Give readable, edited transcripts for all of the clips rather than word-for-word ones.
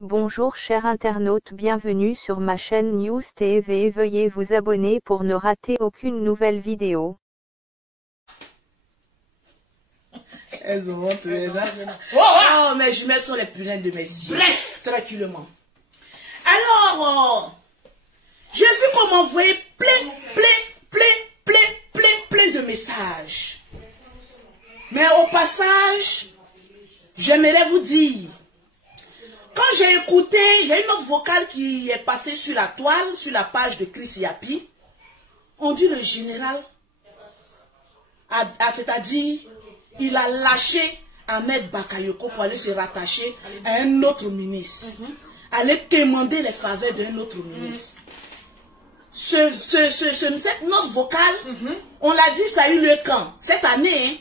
Bonjour chers internautes, bienvenue sur ma chaîne News TV. Veuillez vous abonner pour ne rater aucune nouvelle vidéo. Elles ont tué là. Oh, mes jumelles sont les punaises de mes yeux. Bref, tranquillement. Alors, j'ai vu qu'on m'envoyait plein de messages. Mais au passage, j'aimerais vous dire, quand j'ai écouté, il y a une autre vocale qui est passée sur la toile, sur la page de Chris Yapi. On dit le général, c'est-à-dire, il a lâché Ahmed Bakayoko pour aller se rattacher à un autre ministre. Aller demander les faveurs d'un autre ministre. Cette note vocale, on l'a dit, ça a eu lieu quand? Cette année, hein?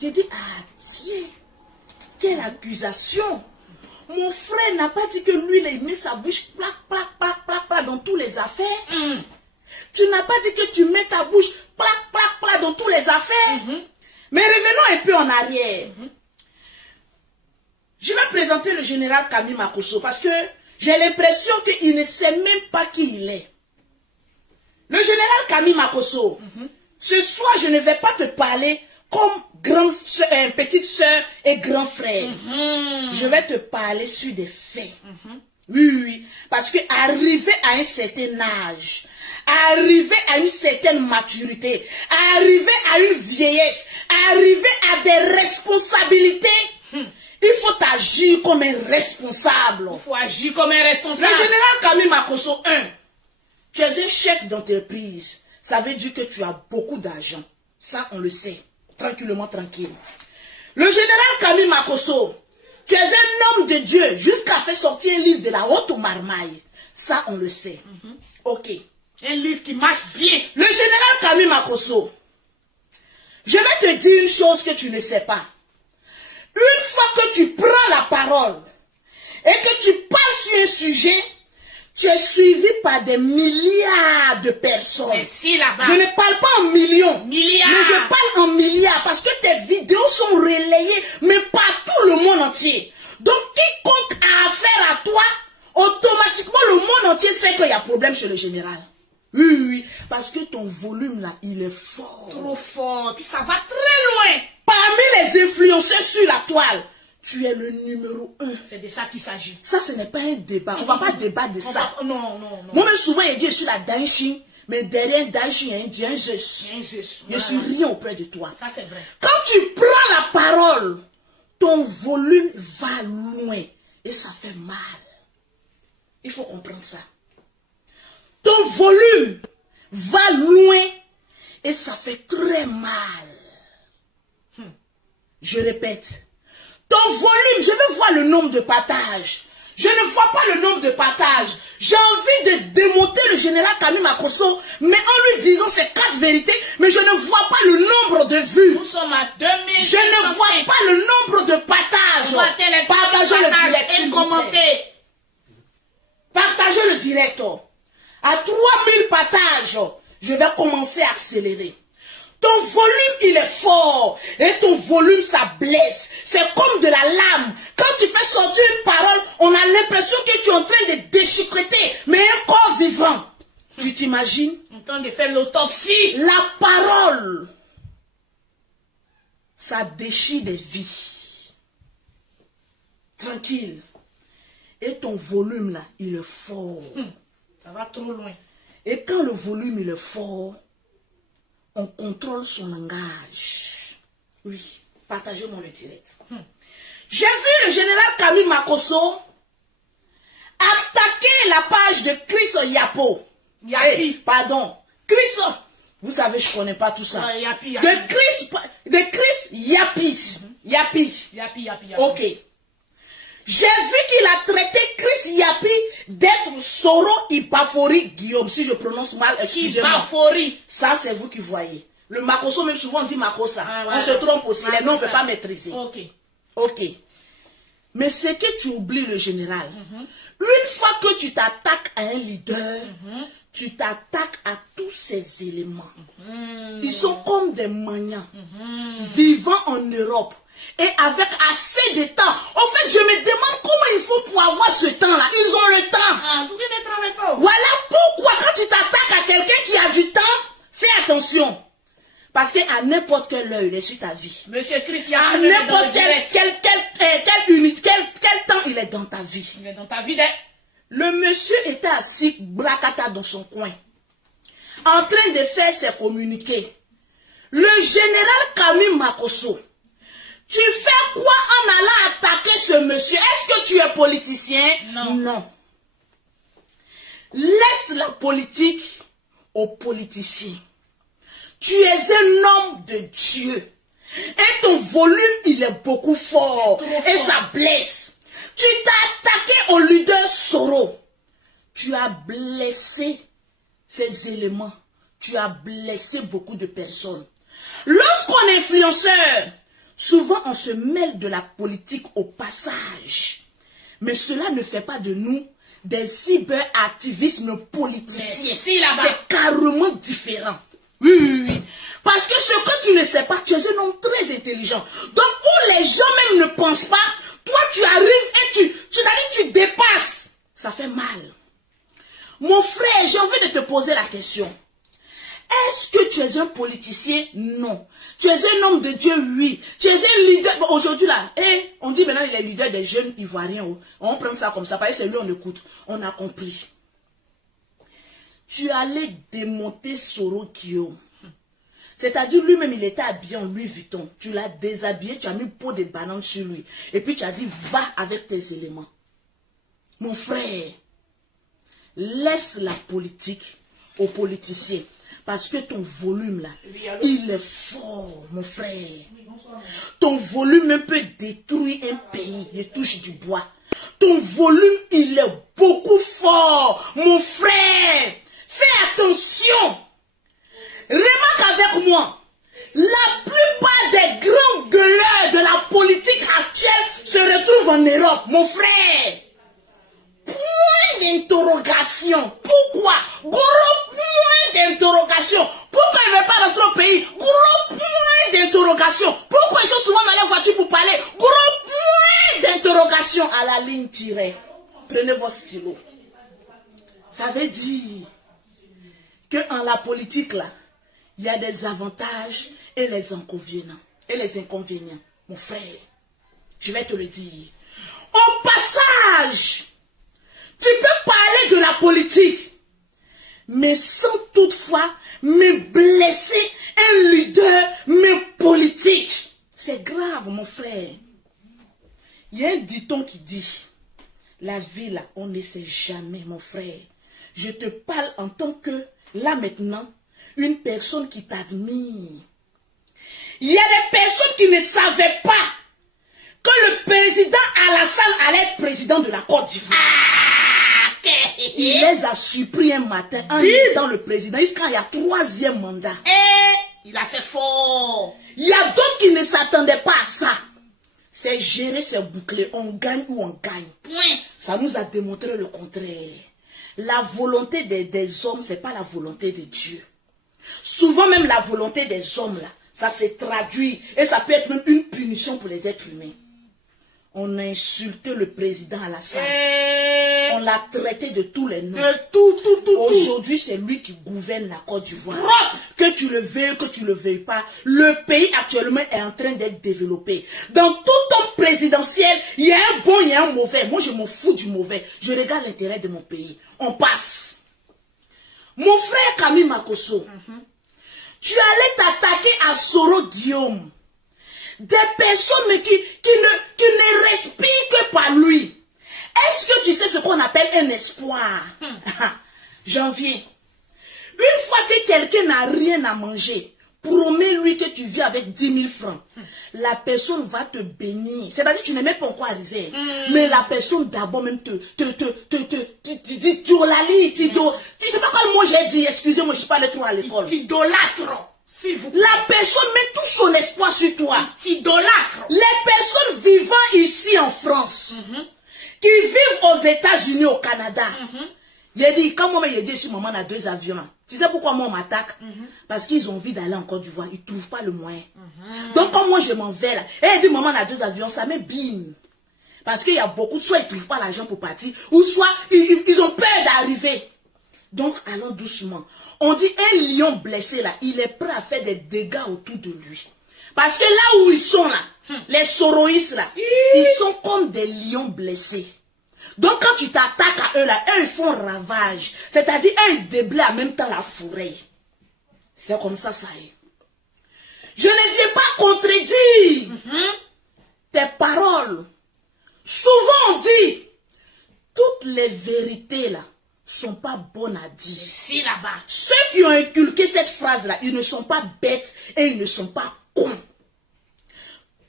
J'ai dit, ah tiens, quelle accusation! Mon frère n'a pas dit que lui, il a mis sa bouche plac dans toutes les affaires. Tu n'as pas dit que tu mets ta bouche plac dans toutes les affaires. Mais revenons un peu en arrière. Je vais présenter le général Kami Makosso parce que j'ai l'impression qu'il ne sait même pas qui il est. Le général Kami Makosso, ce soir, je ne vais pas te parler comme petite soeur et grand frère. Je vais te parler sur des faits. Oui, parce que arrivé à un certain âge, arrivé à une certaine maturité, arrivé à une vieillesse, arrivé à des responsabilités, il faut agir comme un responsable. Il faut agir comme un responsable. Le général Kami Makosso, tu es un chef d'entreprise. Ça veut dire que tu as beaucoup d'argent. Ça, on le sait. Tranquillement, tranquille. Le général Kami Makosso, tu es un homme de Dieu jusqu'à faire sortir un livre de la haute marmaille. Ça, on le sait. Ok. Un livre qui marche bien. Le général Kami Makosso, je vais te dire une chose que tu ne sais pas. Une fois que tu prends la parole et que tu parles sur un sujet, tu es suivi par des milliards de personnes. Je ne parle pas en millions, mais je parle en milliards parce que tes vidéos sont relayées, mais partout le monde entier. Donc, quiconque a affaire à toi, automatiquement le monde entier sait qu'il y a problème chez le général. Oui, parce que ton volume là, il est fort. Trop fort, puis ça va très loin. Parmi les influenceurs sur la toile, tu es le numéro 1. C'est de ça qu'il s'agit. Ça, ce n'est pas un débat. On ne va pas débattre de ça. Non. Moi-même, souvent, je dis, je suis la Daïchi, mais derrière Daïchi, il y a un Zeus. Je ne suis rien auprès de toi. Ça, c'est vrai. Quand tu prends la parole, ton volume va loin. Et ça fait mal. Il faut comprendre ça. Ton volume va loin. Et ça fait très mal. Je répète. Ton volume, je veux voir le nombre de partages. Je ne vois pas le nombre de partages. J'ai envie de démonter le général Kami Makosso, mais en lui disant ces 4 vérités, mais je ne vois pas le nombre de vues. Nous sommes à 2000. Je ne vois pas le nombre de partages. Partagez le direct. Et commentez. Partagez le direct. À 3000 partages, je vais commencer à accélérer. Ton volume, il est fort. Et ton volume, ça blesse. C'est comme de la lame. Quand tu fais sortir une parole, on a l'impression que tu es en train de déchiqueter. Mais un corps vivant. Tu t'imagines? En train de faire l'autopsie. La parole, ça déchire des vies. Tranquille. Et ton volume, là, il est fort. Ça va trop loin. Et quand le volume, il est fort, on contrôle son langage. Oui, partagez-moi le direct. J'ai vu le général Kami Makosso attaquer la page de Chris Yapi. Pardon. Chris, vous savez, je ne connais pas tout ça. Yapi. De Chris Yapi. Yapi. Ok. J'ai vu qu'il a traité Chris Yapi d'être Soro Ibafori Guillaume. Si je prononce mal, excusez-moi. Ça, c'est vous qui voyez. Le Makosso, même souvent on dit Makossa. On se trompe aussi. Les noms ne peuvent pas maîtriser. Ok. Mais c'est que tu oublies le général. Une fois que tu t'attaques à un leader, tu t'attaques à tous ces éléments. Ils sont comme des maniants, vivant en Europe. et avec assez de temps. En fait, je me demande comment il faut pour avoir ce temps-là. Ils ont le temps. Ah, tout ne travaille pas. Voilà pourquoi quand tu t'attaques à quelqu'un qui a du temps, fais attention. Parce qu'à n'importe quelle heure, il est sur ta vie. Monsieur Christian, à n'importe quel temps il est dans ta vie. Il est dans ta vie. Le monsieur était assis, bracata dans son coin, en train de faire ses communiqués. Le général Camille Makosso, tu fais quoi en allant attaquer ce monsieur? Est-ce que tu es politicien? Non. Non. Laisse la politique aux politiciens. Tu es un homme de Dieu. Et ton volume, il est beaucoup fort. Et ça blesse. Tu t'as attaqué au leader Soro. Tu as blessé ces éléments. Tu as blessé beaucoup de personnes. Lorsqu'on est influenceur, souvent on se mêle de la politique au passage. Mais cela ne fait pas de nous des cyberactivismes politiciens. Si, c'est carrément différent. Oui, oui, oui. Parce que ce que tu ne sais pas, tu es un homme très intelligent. Donc, où les gens même ne pensent pas, toi, tu arrives et tu dépasses. Ça fait mal. Mon frère, j'ai envie de te poser la question. Est-ce que tu es un politicien? Non. Tu es un homme de Dieu? Oui. Tu es un leader. Bon, aujourd'hui, là, on dit maintenant il est leader des jeunes Ivoiriens. On prend ça comme ça, parce que c'est lui on écoute. On a compris. Tu allais démonter Soro Guillaume. C'est-à-dire lui-même, il était habillé en Louis Vuitton. Tu l'as déshabillé, tu as mis peau de banane sur lui. Et puis tu as dit, va avec tes éléments. Mon frère, laisse la politique aux politiciens. Parce que ton volume là, il est fort, mon frère. Ton volume peut détruire un pays. Il touche du bois. Ton volume, il est beaucoup fort, mon frère. Fais attention. Remarque avec moi. La plupart des grands gueuleurs de la politique actuelle se retrouvent en Europe, mon frère. Point d'interrogation. Pourquoi? Gros point d'interrogation. Pourquoi ils ne veulent pas rentrer au pays? Gros point d'interrogation. Pourquoi ils sont souvent dans leur voiture pour parler? Gros point d'interrogation à la ligne tirée. Prenez votre stylo. Ça veut dire que en la politique là, il y a des avantages et les inconvénients. Mon frère, je vais te le dire. Au passage, tu peux parler de la politique, mais sans toutefois me blesser un leader, mais politique. C'est grave, mon frère. Il y a un dicton qui dit, la vie là, on ne sait jamais, mon frère. Je te parle en tant que, là maintenant, une personne qui t'admire. Il y a des personnes qui ne savaient pas que le président Alassane allait être président de la Côte d'Ivoire. Il les a surpris un matin en étant le président jusqu'à il y a 3e mandat. Il a fait fort. Il y a d'autres qui ne s'attendaient pas à ça. C'est gérer ses boucliers. On gagne ou on gagne. Ça nous a démontré le contraire. La volonté des hommes, ce n'est pas la volonté de Dieu. Souvent même la volonté des hommes, là, ça se traduit et ça peut être même une punition pour les êtres humains. On a insulté le président Alassane. On l'a traité de tous les noms. Aujourd'hui, c'est lui qui gouverne la Côte d'Ivoire. Que tu le veuilles, que tu ne le veuilles pas, le pays actuellement est en train d'être développé. Dans tout homme présidentiel, il y a un bon, il y a un mauvais. Moi, je m'en fous du mauvais. Je regarde l'intérêt de mon pays. On passe. Mon frère Camille Makosso, tu allais t'attaquer à Soro Guillaume. Des personnes qui ne respirent que par lui. Est-ce que tu sais ce qu'on appelle un espoir? J'en viens. Une fois que quelqu'un n'a rien à manger, promets-lui que tu vis avec 10 000 francs. La personne va te bénir. C'est-à-dire que tu n'es même pas encore arrivé. Mais la personne d'abord même tu sais pas quel mot j'ai dit, excusez-moi, je ne suis pas allé trop à l'école. T'idolâtre. La personne met tout son espoir sur toi. T'idolâtre. Les personnes vivant ici en France, qui vivent aux États-Unis, au Canada, Il a dit, quand moi j'ai dit, si maman a 2 avions là, tu sais pourquoi moi on m'attaque? Parce qu'ils ont envie d'aller en Côte d'Ivoire, ils ne trouvent pas le moyen. Donc quand moi je m'en vais là, et elle dit, maman a 2 avions, ça met bim. Parce qu'il y a beaucoup, soit ils ne trouvent pas l'argent pour partir, ou soit ils ont peur d'arriver. Donc allons doucement. On dit, un lion blessé là, il est prêt à faire des dégâts autour de lui. Parce que là où ils sont là, les soroïstes là, ils sont comme des lions blessés. Donc quand tu t'attaques à eux là, eux ils font ravage. C'est-à-dire eux ils déblaient en même temps la forêt. C'est comme ça, ça est. Je ne viens pas contredire tes paroles. Souvent on dit, toutes les vérités là sont pas bonnes à dire. Ici là-bas. Ceux qui ont inculqué cette phrase là, ils ne sont pas bêtes et ils ne sont pas cons.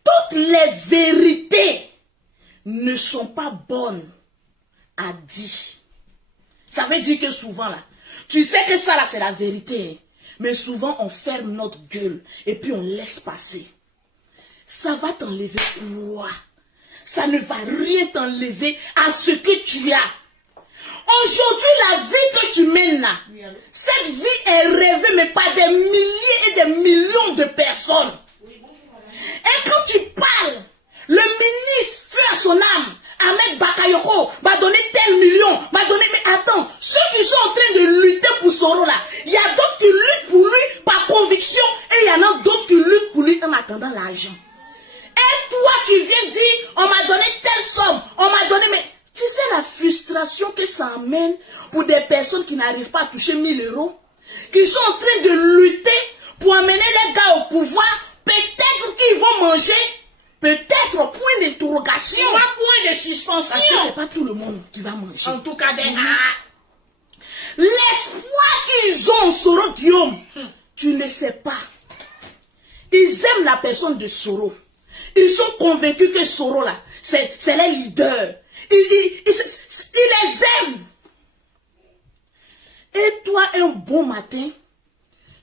Toutes les vérités ne sont pas bonnes à dire. Ça veut dire que souvent là, tu sais que ça là c'est la vérité, hein, mais souvent on ferme notre gueule et puis on laisse passer. Ça va t'enlever quoi? Ça ne va rien t'enlever à ce que tu as. Aujourd'hui, la vie que tu mènes là, cette vie est rêvée mais par des milliers et des millions de personnes. Et quand tu parles, le ministre fait à son âme, Ahmed Bakayoko va donner tel million, va donner, mais attends, ceux qui sont en train de lutter pour Soro là, il y a d'autres qui luttent pour lui par conviction et il y en a d'autres qui luttent pour lui en attendant l'argent. Et toi, tu viens dire, on m'a donné telle somme, on m'a donné, mais tu sais la frustration que ça amène pour des personnes qui n'arrivent pas à toucher 1000 €, qui sont en train de lutter pour amener les gars au pouvoir, peut-être qu'ils vont manger, peut-être au point d'interrogation. Pas point de suspension. Parce que c'est pas tout le monde qui va manger. En tout cas, L'espoir qu'ils ont, Soro Guillaume, tu ne sais pas. Ils aiment la personne de Soro. Ils sont convaincus que Soro là, c'est les leaders. Ils les aiment. Et toi, un bon matin,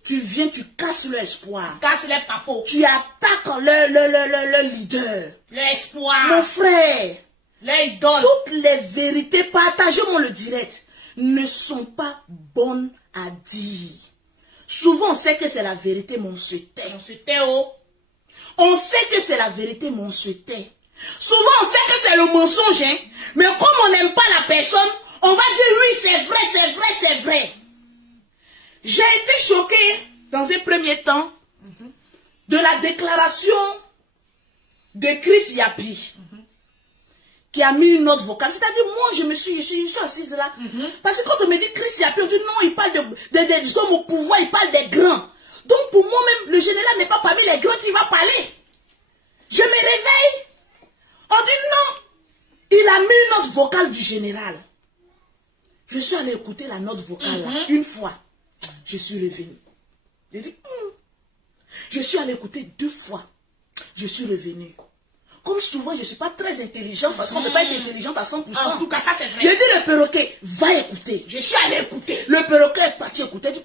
tu viens, tu casses l'espoir. Casse les papeaux. Tu attaques le leader. L'espoir. Mon frère, Les idole. toutes les vérités, partagez-moi le direct, ne sont pas bonnes à dire. Souvent, on sait que c'est la vérité, mais on se tait. On se tait haut. On sait que c'est la vérité, mais on se tait. Souvent, on sait que c'est le mensonge, hein? Mais comme on n'aime pas la personne, on va dire oui, c'est vrai, c'est vrai, c'est vrai. J'ai été choquée dans un premier temps de la déclaration de Chris Yapi qui a mis une note vocale. C'est-à-dire, moi, je suis assise là. Parce que quand on me dit Chris Yapi, on dit non, il parle des hommes au pouvoir, il parle des grands. Donc, pour moi-même, le général n'est pas parmi les grands qui va parler. Je me réveille. On dit non. Il a mis une note vocale du général. Je suis allée écouter la note vocale là, une fois. Je suis revenue. J'ai dit, Je suis allée écouter 2 fois. Je suis revenue. Comme souvent, je ne suis pas très intelligente parce qu'on ne peut pas être intelligente à 100%. En tout cas, ça c'est vrai. J'ai dit le perroquet, va écouter. Je suis allée écouter. Le perroquet est parti écouter. Il dit,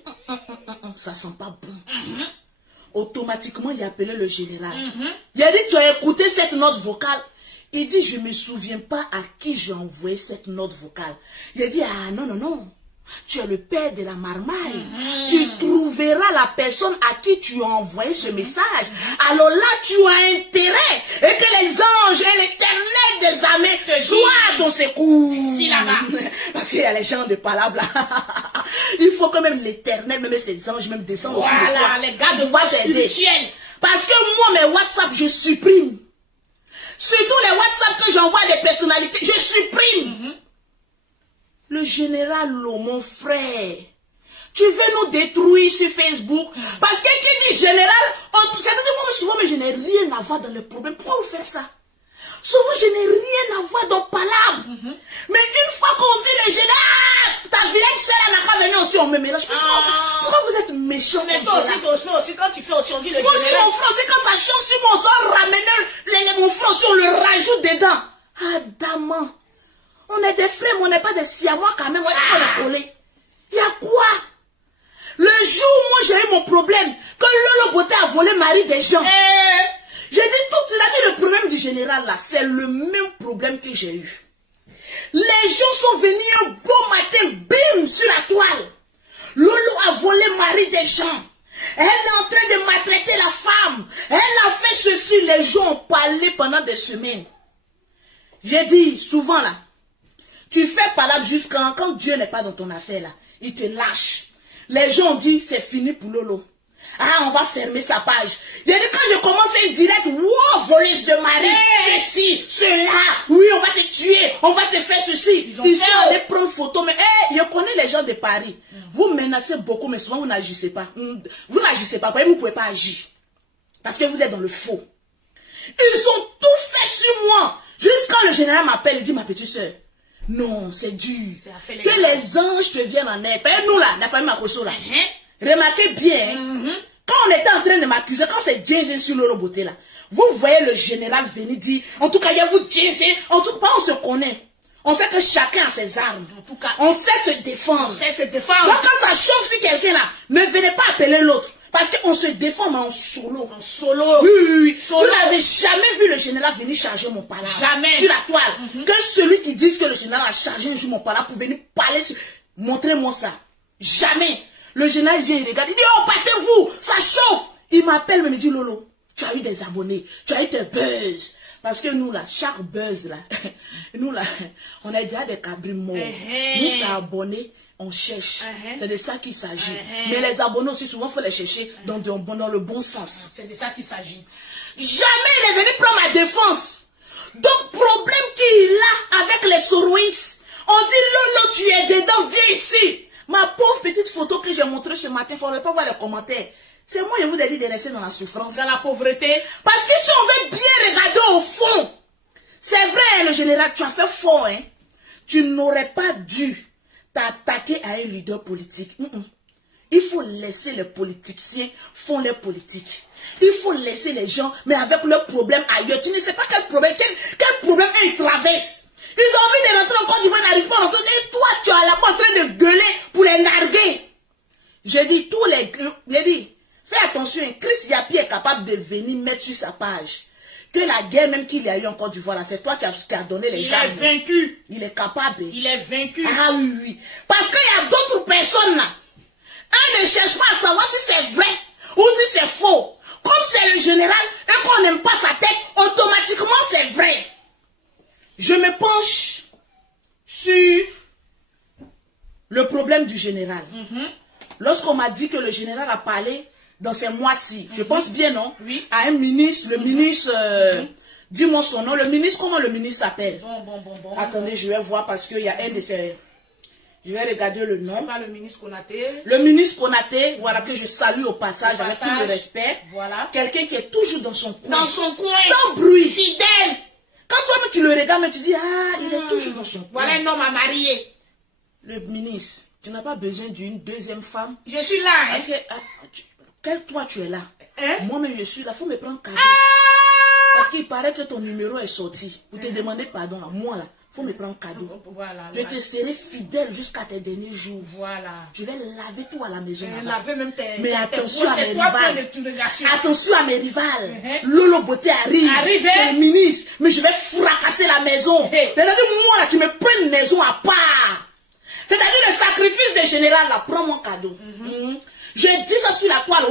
ça sent pas bon. Automatiquement, il a appelé le général. Il a dit, tu as écouté cette note vocale. Il dit, je ne me souviens pas à qui j'ai envoyé cette note vocale. Il a dit, ah non, non, non. Tu es le père de la marmaille. Tu trouveras la personne à qui tu as envoyé ce message. Alors là, tu as intérêt et que les anges et l'éternel des armées soient ton secours. Ici, là-bas. Parce qu'il y a les gens de palabre là. Il faut quand même l'éternel, même ses anges, même descendre. Voilà, les gars de voix spirituelle. Parce que moi, mes WhatsApp, je supprime. Surtout les WhatsApp que j'envoie à des personnalités, je supprime. Le général Lo, mon frère, tu veux nous détruire sur Facebook? Parce que qui dit général, c'est-à-dire moi souvent, mais je n'ai rien à voir dans le problème. Pourquoi vous faites ça? Souvent, je n'ai rien à voir dans palabre. Mais une fois qu'on dit le général, ta vieille sœur n'a qu'à venir aussi, on me mélange. Pourquoi vous êtes méchant Mais comme toi ça? aussi, quand tu fais aussi, on dit le Moi aussi, général. mon frère, c'est quand ça change sur mon sang, ramener mon frère aussi, on le rajoute dedans. Adamant. On est des frères, mais on n'est pas des siamois quand même. On est collés. Il y a quoi? Le jour où moi j'ai eu mon problème, que Lolo Boté a volé mari des gens. J'ai dit tout, il a dit le problème du général là, c'est le même problème que j'ai eu. Les gens sont venus un beau matin, bim, sur la toile. Lolo a volé mari des gens. Elle est en train de maltraiter la femme. Elle a fait ceci. Les gens ont parlé pendant des semaines. J'ai dit souvent là, tu fais palabre jusqu'à quand Dieu n'est pas dans ton affaire là. Il te lâche. Les gens ont dit c'est fini pour Lolo. Ah, on va fermer sa page. J'ai dit quand je commence une direct, wow, voleuse de mari, ceci, cela, oui, on va te tuer, on va te faire ceci. Ils sont allés prendre photo, mais je connais les gens de Paris. Vous menacez beaucoup, mais souvent vous n'agissez pas. Vous n'agissez pas, vous ne pouvez pas agir. Parce que vous êtes dans le faux. Ils ont tout fait sur moi. Jusqu'à le général m'appelle et dit, ma petite soeur, non, c'est dur. Que les anges te viennent en aide. Et nous là, la famille Makoso là. Remarquez bien, quand on était en train de m'accuser, quand c'est Dieu sur Lolo Beauté là, vous voyez le général venir dire, en tout cas, il y a vous Dieu, en tout cas, on se connaît. On sait que chacun a ses armes. En tout cas, on sait se défendre. On sait se défendre. Donc quand ça chauffe sur quelqu'un là, ne venez pas appeler l'autre. Parce qu'on se défend, mais en solo. En solo. Oui. Solo. Vous n'avez jamais vu le général venir charger mon pala. Jamais. Sur la toile. Que celui qui dit que le général a chargé un jour mon pala pour venir parler sur... Montrez-moi ça. Jamais. Le général vient, il regarde, il dit, oh, battez-vous, ça chauffe. Il m'appelle, il me dit, Lolo, tu as eu des abonnés, tu as eu des buzz. Parce que nous, là, chaque buzz, là, nous, là, on a déjà des cabris morts. Nous, c'est abonnés, on cherche. C'est de ça qu'il s'agit. Mais les abonnés aussi, souvent, il faut les chercher dans le bon sens. C'est de ça qu'il s'agit. Jamais il est venu prendre ma défense. Donc, problème qu'il a avec les soroïs, on dit, Lolo, tu es dedans, viens ici. Ma pauvre petite photo que j'ai montrée ce matin, il ne faudrait pas voir les commentaires. C'est moi, je vous ai dit de rester dans la souffrance. Dans la pauvreté. Parce que si on veut bien regarder au fond, c'est vrai, hein, le général, tu as fait fort. Hein. Tu n'aurais pas dû t'attaquer à un leader politique. Il faut laisser les politiciens font les politiques. Il faut laisser les gens, mais avec leurs problèmes ailleurs. Tu ne sais pas quel problème ils traversent. Ils ont envie de rentrer en Côte d'Ivoire, ils n'arrivent pas à rentrer. Et toi, tu es là-bas en train de gueuler pour les narguer. J'ai dit, fais attention, Chris Yapi est capable de venir mettre sur sa page que la guerre même qu'il y a eu en Côte d'Ivoire, c'est toi qui as donné les armes. Il est vaincu. Il est capable. Il est vaincu. Ah oui. Parce qu'il y a d'autres personnes là. On ne cherche pas à savoir si c'est vrai ou si c'est faux. Comme c'est le général et qu'on n'aime pas sa tête, automatiquement c'est vrai. Je me penche sur le problème du général. Lorsqu'on m'a dit que le général a parlé dans ces mois-ci, je pense bien, non? Oui. À un ministre, le ministre, dis-moi son nom, le ministre, comment le ministre s'appelle? Bon. Attendez, je vais voir parce qu'il y a un de ces... Je vais regarder le nom. Pas le ministre Konaté. Le ministre Konaté, voilà, que je salue au passage avec tout le respect. Voilà. Quelqu'un qui est toujours dans son coin. Dans son coin. Sans bruit. Fidèle. Quand toi tu le regardes, tu dis, ah, il est toujours dans son coin. Voilà un homme à marier. Le ministre, tu n'as pas besoin d'une deuxième femme. Je suis là, hein. Parce que, toi tu es là. Moi-même je suis là, il faut me prendre cadeau. Parce qu'il paraît que ton numéro est sorti. Pour te demander pardon, là, moi là. Il faut me prendre cadeau. Voilà, je te serai fidèle jusqu'à tes derniers jours. Voilà. Je vais laver tout à la maison. Mais attention à mes rivales. Attention à mes rivales. Lolo Beauté arrive. Chez le ministre. Mais je vais fracasser la maison. C'est-à-dire, moi là, tu me prends une maison à part. C'est-à-dire, le sacrifice des généraux là, prends mon cadeau. J'ai dit ça sur la toile.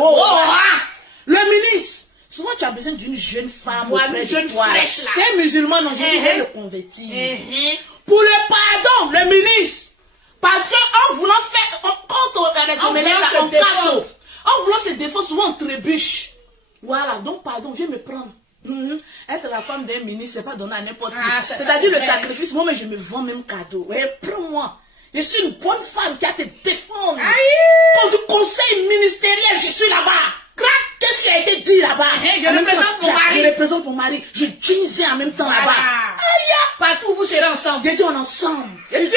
Le ministre. Souvent, tu as besoin d'une jeune femme auprès de toi. C'est musulman, non, je vais le convertir. Pour le pardon, le ministre. Parce qu'en voulant faire, en voulant se défendre, souvent on trébuche. Voilà, donc pardon, viens me prendre. Être la femme d'un ministre, c'est pas donner à n'importe qui. C'est-à-dire le sacrifice, moi, mais je me vends même cadeau. Prends-moi. Je suis une bonne femme qui a te défendre. Quand du conseil ministériel, je suis là-bas. Qu'est-ce qui a été dit là-bas? Je représente mon mari. Je disais en même temps là-bas. Partout vous serez ensemble. Les deux ensemble. C'est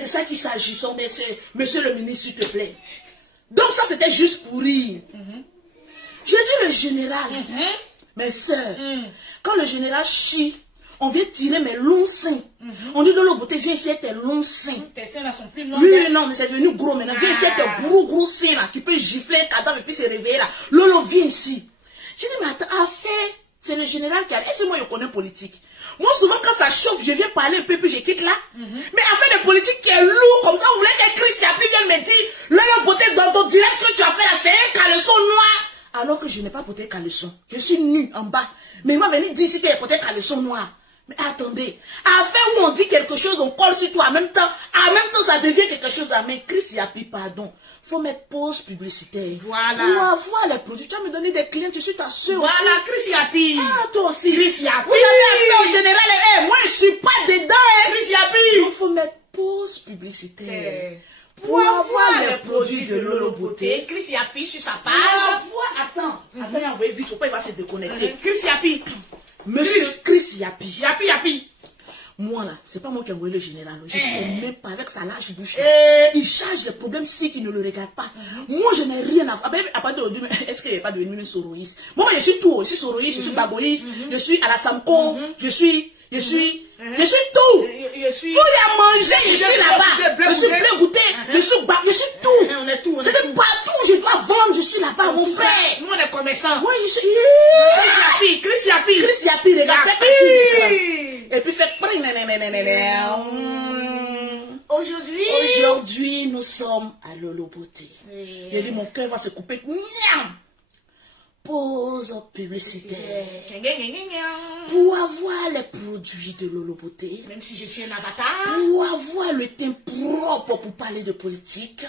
de ça qu'il s'agit. Monsieur le ministre, s'il te plaît. Donc ça, c'était juste pour rire. Je dis le général, mes soeurs, quand le général chie, on vient tirer mes longs seins. On dit Lolo Beauté, viens essayer tes longs seins. Tes seins là sont plus longs. Oui, non, mais c'est devenu gros maintenant. Viens essayer tes gros seins là. Tu peux gifler un cadavre et puis se réveiller là. Lolo, viens ici. J'ai dit, mais attends, c'est le général qui a... Est-ce que moi je connais politique? Moi, souvent, quand ça chauffe, je viens parler un peu, puis je quitte là. Mais affaire de politique qui est lourd, comme ça, vous voulez que Chris Yapi vienne me dire, l'œil beauté dans ton direct que tu as fait là, c'est un caleçon noir. Alors que je n'ai pas porté caleçon. Je suis nue en bas. Mais il m'a venu dire si tu as porté caleçon noir. Mais attendez, affaire où on dit quelque chose, on colle sur toi en même temps ça devient quelque chose à main. Chris Yapi, pardon. Faut mettre pause publicitaire. Voilà. Pour avoir les produits. Tu vas me donner des clients, je suis ta soeur aussi. Voilà, Chris Yapi. Ah, toi aussi. Chris Yapi. Vous avez affaire au général, moi je suis pas dedans, Chris Yapi. Il faut mettre pause publicitaire. Pour avoir les produits de Lolo Beauté. Chris Yapi sur sa page. Attends, il a envoyé vite, il va se déconnecter. Chris Yapi. Monsieur Chris Yapi. Yapi. Moi là, c'est pas moi qui ai envoyé le général. Je sais même pas avec sa large bouche. Il charge les problèmes si qu'il ne le regarde pas. Moi je n'ai rien à voir. À part de est-ce qu'il n'y a pas devenu une soroïste? Moi je suis tout. Je suis soroïste, je suis baboïste, je suis à la Samco, je suis tout. Je suis. Tout y a mangé, je suis là-bas. Je suis blé goûté, je suis tout. On est tout. C'est de partout, je dois vendre, je suis là-bas, mon frère. Nous on est commerçants. Moi je suis. Chris Yapi. Chris Yapi, regarde. Et puis fait. Aujourd'hui, nous sommes à Lolo Beauté. J'ai dit, mon cœur va se couper. Pause publicitaire. Pour avoir les produits de Lolo Beauté, Même si je suis un avatar. pour avoir le teint propre pour parler de politique,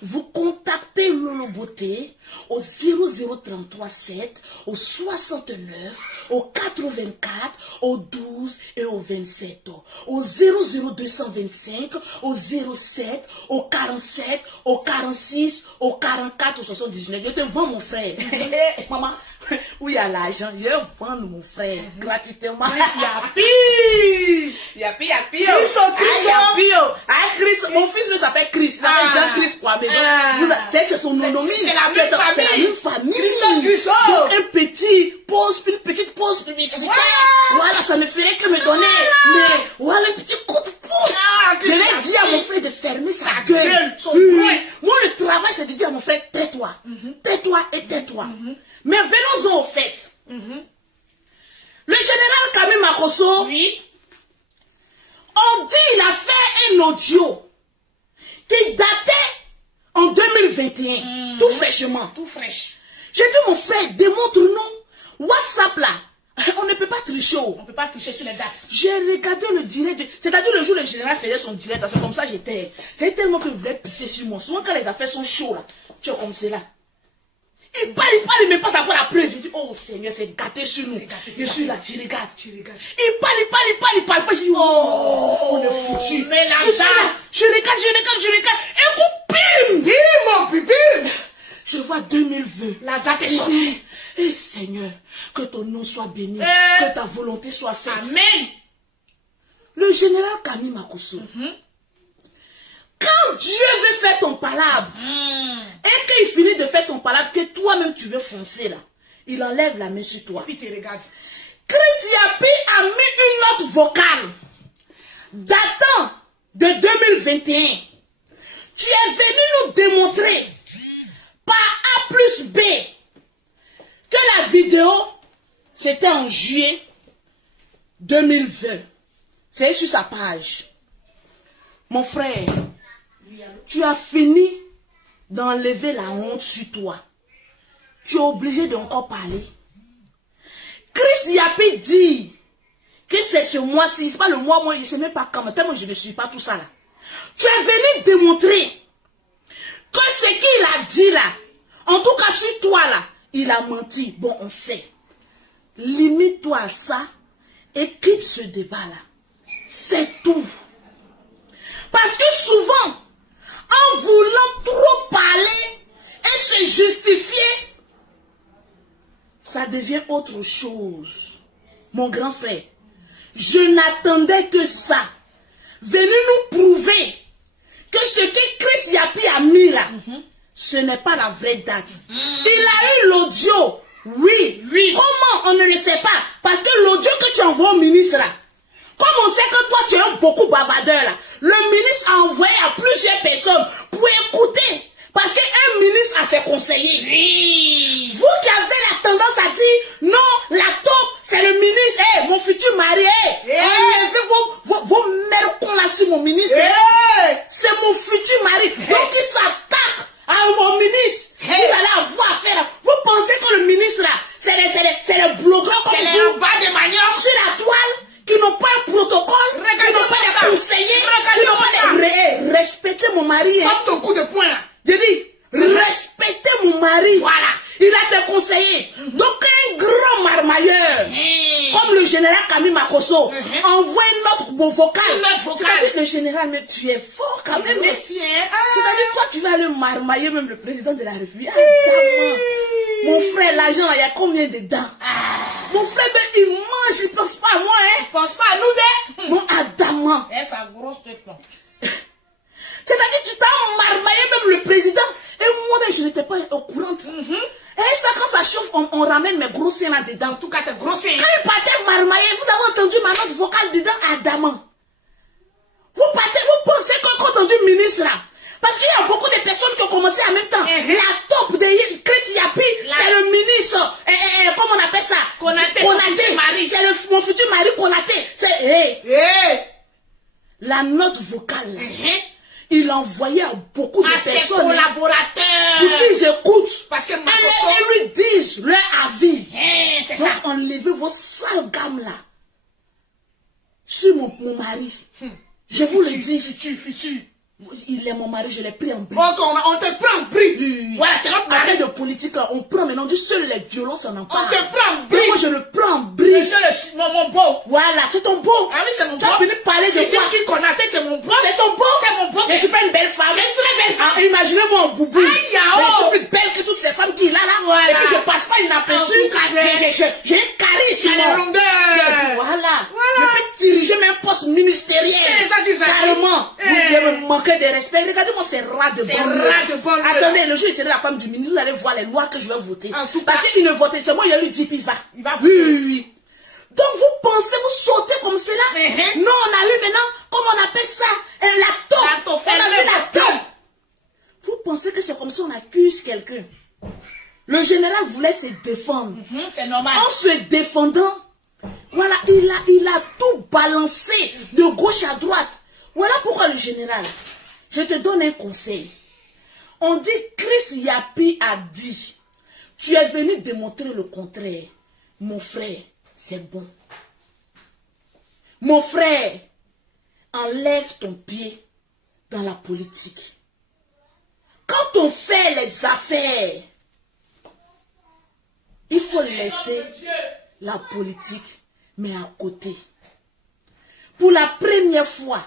vous contactez Lolo Beauté au 00337, au 69, au 84, au 12 et au 27, au 00225, au 07, au 47, au 46, au 44, au 79. Je te vends mon frère. Maman, où il y a l'argent, je vais vendre mon frère gratuitement. Yapi. Chris, mon fils ne s'appelle Chris. Il s'appelle Jean-Chris Kwame. C'est son nom. C'est la même famille. Chris. Donc, une petite pause publicitaire. Voilà, ça ne ferait que me donner. Mais voilà, un petit coup de pouce. Je vais dire à mon frère de fermer sa gueule. Moi, le travail, c'est de dire à mon frère, tais-toi. Tais-toi et tais-toi. Mais venons-en au fait. Le général Kami Makosso, Oui. on dit qu'il a fait un audio qui datait en 2021, tout fraîchement. Tout fraîche. J'ai dit, mon frère, démontre-nous WhatsApp là. On ne peut pas tricher. On ne peut pas tricher sur les dates. J'ai regardé le direct, c'est-à-dire le jour où le général faisait son direct, c'est comme ça j'étais. C'est tellement que je voulais pisser sur moi. Souvent quand les affaires sont chaudes là, tu es comme cela. Il parle, il me pas d'abord la preuve. Je dis, oh Seigneur, c'est gâté sur nous. Je suis là, je regarde. Il parle pas. Je dis, oh, on est foutu. Mais la date. Je regarde. Et coup, bim. Je vois 2020. La date est sortie. Et Seigneur, que ton nom soit béni, que ta volonté soit faite. Amen. Le général Kami Makosso, quand Dieu veut faire ton palabre, et qu'il finit de faire ton palabre, que toi-même tu veux foncer là, il enlève la main sur toi. Puis tu regardes. Chris Yapi a mis une note vocale datant de 2021. Tu es venu nous démontrer par A plus B que la vidéo, c'était en juillet 2020. C'est sur sa page. Mon frère, tu as fini d'enlever la honte sur toi. Tu es obligé d'encore parler. Chris Yapi dit que c'est ce mois-ci, c'est pas le mois, je ne sais même pas quand, tellement je ne suis pas tout ça là. Tu es venu démontrer que ce qu'il a dit là, en tout cas sur toi là, il a menti. Bon, on sait. Limite-toi à ça et quitte ce débat là. C'est tout. Parce que souvent, en voulant trop parler et se justifier, ça devient autre chose. Mon grand frère, je n'attendais que ça. Venez nous prouver que ce que Chris Yapi a mis là, ce n'est pas la vraie date. Il a eu l'audio. Oui. Comment? On ne le sait pas. Parce que l'audio que tu envoies au ministre là, comme on sait que toi tu es beaucoup bavardeur là, le ministre a envoyé à plusieurs personnes pour écouter. Parce qu'un ministre a ses conseillers. Oui. Vous qui avez la tendance à dire, non, la taupe, c'est le ministre, mon futur mari, sur mon ministre. C'est mon futur mari. Donc il s'attaque à mon ministre. Vous allez avoir affaire. Vous pensez que le ministre là, c'est les blogueurs comme vous, en bas de manière sur la toile, qui n'ont pas un protocole, qui n'ont pas des conseillers, qui n'ont pas des... Respectez mon mari. Comme ton coup de poing là. Je dis, respectez mon mari. Voilà. Il a des conseillers. Donc un grand marmailleur, comme le général Camille Makosso, envoie une note vocale. C'est-à-dire, le général, mais tu es fort quand même. C'est-à-dire, toi, tu vas aller marmailler même le président de la République. Mon frère, l'argent, il y a combien dedans? Mon frère, ben, il mange, il ne pense pas à moi. Hein. Il pense pas à nous, Mon Adamant. sa grosse tête là. C'est-à-dire, tu t'as marmaillé même le président. Et moi-même, je n'étais pas au courant. Et ça, quand ça chauffe, on ramène mes gros seins là-dedans. En tout cas, tes gros seins. Quand il partait marmailler, vous avez entendu ma note vocale dedans, Adamant. Vous pensez qu'on a entendu ministre là. Parce qu'il y a beaucoup de personnes qui ont commencé en même temps. La top de Chris Yapi, c'est le ministre, comment on appelle ça? Konaté. C'est mon futur mari Konaté. C'est, la note vocale là. Il envoyait à beaucoup de personnes. Ses collaborateurs. Pour qu'ils écoutent. Parce que et lui disent leur avis. C'est donc, ça. enlevez vos sales gammes là. Sur mon mari. Je vous le dis. Futur. Il est mon mari, je l'ai pris en bris. On te prend en bris. Voilà, c'est notre mari de politique là. On prend maintenant, on dit seul les violences en parle. On te prend en bris. Et moi je le prends en bris. Mon beau. Voilà, c'est ton beau. Ah oui, c'est mon beau. Tu as venu parler de quoi? Qui Konaté, c'est mon beau. C'est ton beau. C'est mon beau. Mais je suis pas une belle femme. C'est une très belle femme. Imaginez-moi en boubou. Aïe, mais je suis plus belle que toutes ces femmes qui là. Voilà. Et puis je passe pas inaperçue. J'ai un charisme. Voilà. Je peux diriger même un poste ministériel. C'est ça qui s'appelle. Carrément. Vous me manquez de respect. Regardez-moi ces rats de bonne. Attendez, le jour où il sera la femme du ministre, vous allez voir les lois que je vais voter. Parce qu'il ne votait, c'est moi, il lui dit, puis il va. Oui. Donc vous pensez, vous sautez comme cela. Non, on a eu maintenant, comment on appelle ça, la taupe. On a vu la taupe. Vous pensez que c'est comme ça on accuse quelqu'un. Le général voulait se défendre. C'est normal. En se défendant, voilà, il a tout balancé de gauche à droite. Voilà pourquoi le général, je te donne un conseil. On dit, Chris Yapi a dit, tu es venu démontrer le contraire. Mon frère, c'est bon. Mon frère, enlève ton pied dans la politique. Quand on fait les affaires, il faut laisser la politique, mais à côté. Pour la première fois,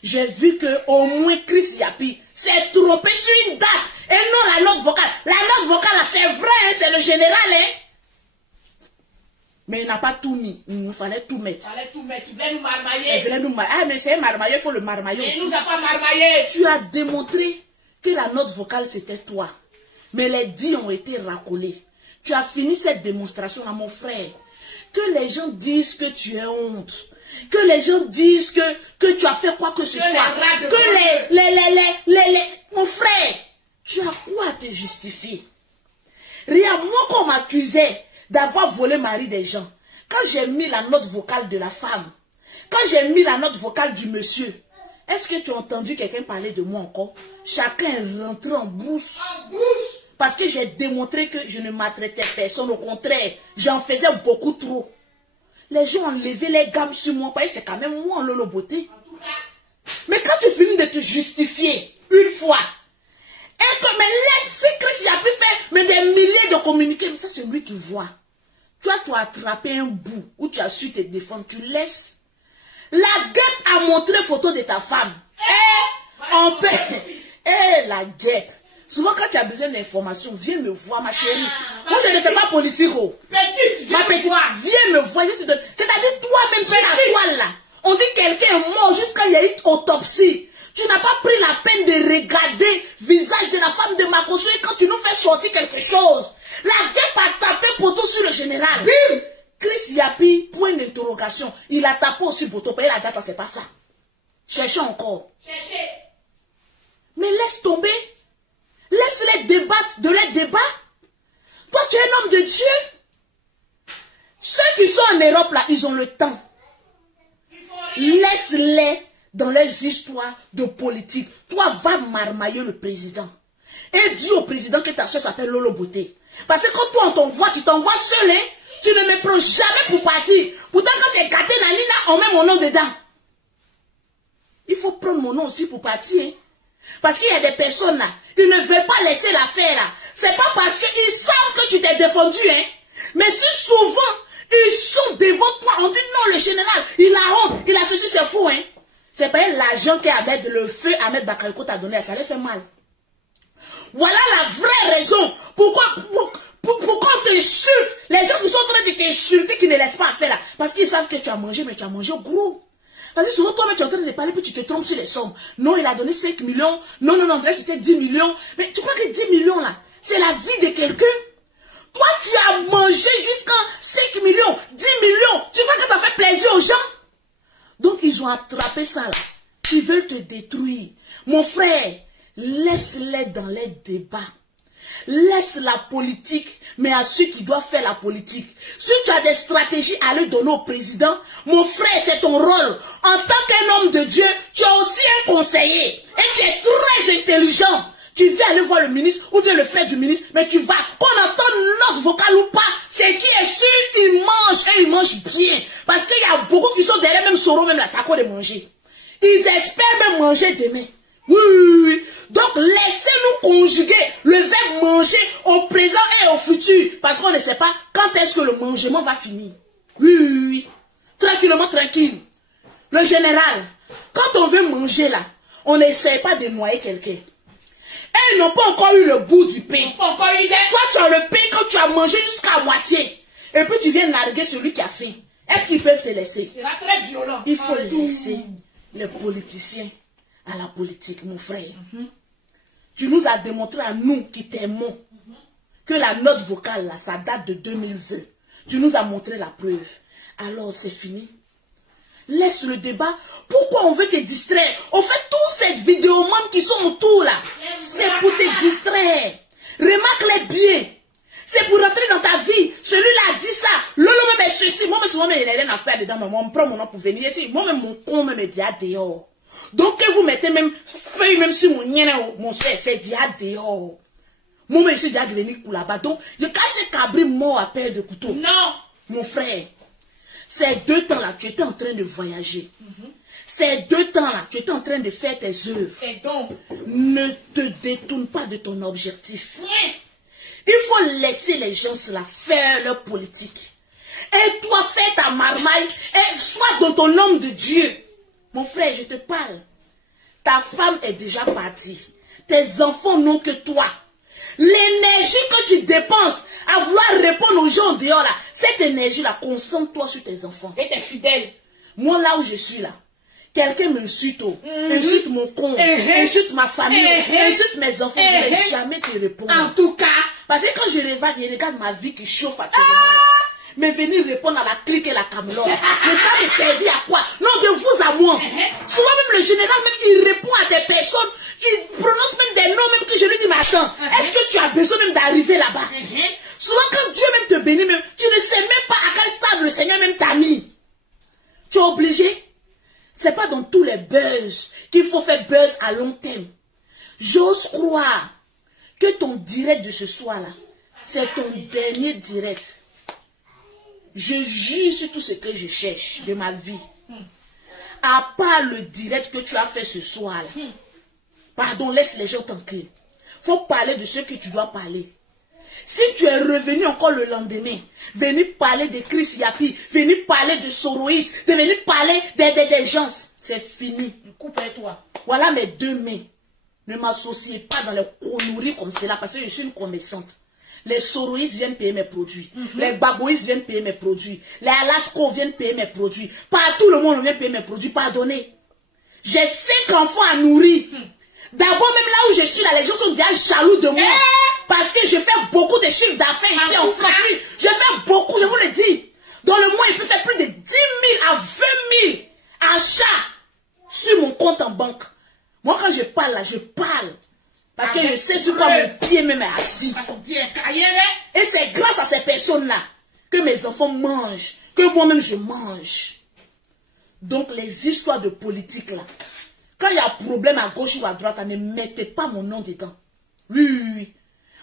j'ai vu que au moins Chris Yapi s'est trompé sur une date et non la note vocale. La note vocale, c'est vrai, hein, c'est le général. Hein. Mais il n'a pas tout mis. Il nous fallait tout mettre. Il fallait tout mettre. Il voulait nous marmailler. Il voulait nous marmailler. Ah, mais c'est un marmailleur, il faut le marmailler aussi. Il ne nous a pas marmaillé. Tu as démontré que la note vocale, c'était toi. Mais les dits ont été racolés. Tu as fini cette démonstration là, mon frère. Que les gens disent que tu es honte. Que les gens disent que tu as fait quoi que ce soit. Que mon frère, tu as quoi à te justifier? Rien, moi qu'on m'accusait d'avoir volé mari des gens. Quand j'ai mis la note vocale de la femme, quand j'ai mis la note vocale du monsieur, est-ce que tu as entendu quelqu'un parler de moi encore? Chacun est rentré en brousse. Parce que j'ai démontré que je ne maltraitais personne. Au contraire, j'en faisais beaucoup trop. Les gens ont levé les gammes sur moi. C'est quand même moi en lolo beauté. Mais quand tu finis de te justifier une fois, et que mais laisse Chris Yapi faire mais des milliers de communiqués, mais ça c'est lui qui voit. Tu as attrapé un bout où tu as su te défendre, tu laisses. La guêpe a montré photo de ta femme. On peut. La guêpe. Souvent quand tu as besoin d'informations, viens me voir ma chérie. Moi je ne fais pas politique. Petite, ma petite, viens me voir. C'est-à-dire toi-même sur la toile là. On dit quelqu'un est mort jusqu'à il y a eu autopsie. Tu n'as pas pris la peine de regarder le visage de la femme de Makosso et quand tu nous fais sortir quelque chose. La guêpe a tapé poteau sur le général. Bim! Chris Yapi, point d'interrogation. Il a tapé aussi poteau. Et la date, c'est pas ça. Cherchez encore. Cherchez. Mais laisse tomber. Laisse-les débattre de leurs débats. Toi, tu es un homme de Dieu. Ceux qui sont en Europe, là, ils ont le temps. Laisse-les dans les histoires de politique. Toi, va marmailler le président. Et dis au président que ta soeur s'appelle Lolo Beauté. Parce que quand toi on t'envoie, tu t'envoies seul, hein? Tu ne me prends jamais pour partir. Pourtant, quand c'est gâté Nanina, on met mon nom dedans. Il faut prendre mon nom aussi pour partir. Hein? Parce qu'il y a des personnes là, ils ne veulent pas laisser l'affaire là. C'est pas parce qu'ils savent que tu t'es défendu, hein. Mais si souvent, ils sont devant toi, on dit non, le général, il a honte, il a ceci, c'est fou, hein. C'est pas l'argent qu'Ahmed, le feu Ahmed Bakayoko t'a donné, ça les fait mal. Voilà la vraie raison. Pourquoi on t'insulte? Les gens qui sont en train de t'insulter, qui ne laissent pas faire là. Parce qu'ils savent que tu as mangé, mais tu as mangé gros. Parce que souvent, toi, tu es en train de parler, puis tu te trompes sur les sommes. Non, il a donné 5 millions. Non, c'était 10 millions. Mais tu crois que 10 millions, là, c'est la vie de quelqu'un? Toi, tu as mangé jusqu'à 5 millions, 10 millions. Tu crois que ça fait plaisir aux gens? Donc, ils ont attrapé ça, là. Ils veulent te détruire. Mon frère, laisse-les dans les débats. Laisse la politique, mais à ceux qui doivent faire la politique. Si tu as des stratégies à lui donner au président, mon frère, c'est ton rôle. En tant qu'un homme de Dieu, tu as aussi un conseiller. Et tu es très intelligent. Tu viens aller voir le ministre ou bien le frère du ministre, mais tu vas, qu'on entende notre vocal ou pas, c'est qui est sûr, il mange et il mange bien. Parce qu'il y a beaucoup qui sont derrière, même Soro, même la Sako de manger. Ils espèrent même manger demain. Oui. Donc, laissez-nous conjuguer le verbe manger au présent et au futur. Parce qu'on ne sait pas quand est-ce que le mangement va finir. Oui. Tranquillement, tranquille. Le général, quand on veut manger là, on n'essaie pas de noyer quelqu'un. Et ils n'ont pas encore eu le bout du pain. Toi, tu as le pain quand tu as mangé jusqu'à moitié. Et puis tu viens narguer celui qui a faim. Est-ce qu'ils peuvent te laisser? C'est très violent. Il faut laisser les politiciens à la politique, mon frère. Tu nous as démontré à nous qui t'aimons que la note vocale, là, ça date de 2020. Tu nous as montré la preuve. Alors, c'est fini. Laisse le débat. Pourquoi on veut te distraire? On fait toutes ces vidéomans qui sont autour, là. C'est pour te distraire. Remarque-les bien. C'est pour rentrer dans ta vie. Celui-là a dit ça. Lolo même est ceci. Moi, souvent, il n'y a rien à faire dedans. Mais moi, on prend mon nom pour venir. Moi-même, mon con me dit à dehors. Donc, que vous mettez même feuille même sur mon frère, c'est dit à dehors. Moi, je suis déjà venu pour là-bas. Donc, je casse ces cabris morts à paire de couteau. Non. Mon frère, ces 2 temps-là, tu étais en train de voyager. Ces 2 temps-là, tu étais en train de faire tes œuvres. C'est donc. Ne te détourne pas de ton objectif. Oui. Il faut laisser les gens là faire leur politique. Et toi, fais ta marmaille et sois dans ton homme de Dieu. Mon frère, je te parle. Ta femme est déjà partie. Tes enfants n'ont que toi. L'énergie que tu dépenses à vouloir répondre aux gens dehors là, cette énergie-là, concentre-toi sur tes enfants. Et t'es fidèle. Moi, là où je suis là, quelqu'un m'insulte, insulte mon compte, insulte ma famille, insulte mes enfants, je ne vais jamais te répondre. En tout cas, parce que quand je regarde ma vie qui chauffe actuellement, mais venir répondre à la clique et la camelote, mais ça me servir à quoi? Non, de vous à moi. Souvent même le général, même il répond à des personnes, il prononce même des noms, même que je lui dis, mais attends, est-ce que tu as besoin même d'arriver là-bas? Souvent quand Dieu même te bénit, même, tu ne sais même pas à quel stade le Seigneur même t'a mis. Tu es obligé. C'est pas dans tous les buzz qu'il faut faire buzz à long terme. J'ose croire que ton direct de ce soir-là, c'est ton dernier direct. Je jure sur tout ce que je cherche de ma vie. À part le direct que tu as fait ce soir-là. Pardon, laisse les gens tranquilles. Il faut parler de ce que tu dois parler. Si tu es revenu encore le lendemain, venir parler de Chris Yapi, venir parler de Soroïs, de venir parler des gens, c'est fini. coupe-toi. Voilà mes 2 mains. Ne m'associez pas dans les conneries comme cela parce que je suis une commerçante. Les Soroïs viennent payer mes produits. Les Baboïs viennent payer mes produits. Les Alasko viennent payer mes produits. Partout le monde vient payer mes produits. Pardonnez. J'ai 5 enfants à nourrir. D'abord, même là où je suis, là, les gens sont déjà jaloux de moi. Parce que je fais beaucoup de chiffres d'affaires ici en France. Je fais beaucoup, je vous le dis. Dans le mois, il peut faire plus de 10 000 à 20 000 achats sur mon compte en banque. Moi, quand je parle là, je parle. Parce que je sais sur quoi mon pied même est assis. Et c'est grâce à ces personnes-là que mes enfants mangent, que moi-même je mange. Donc les histoires de politique là, Quand il y a problème à gauche ou à droite, ne mettez pas mon nom dedans. Oui, oui, oui.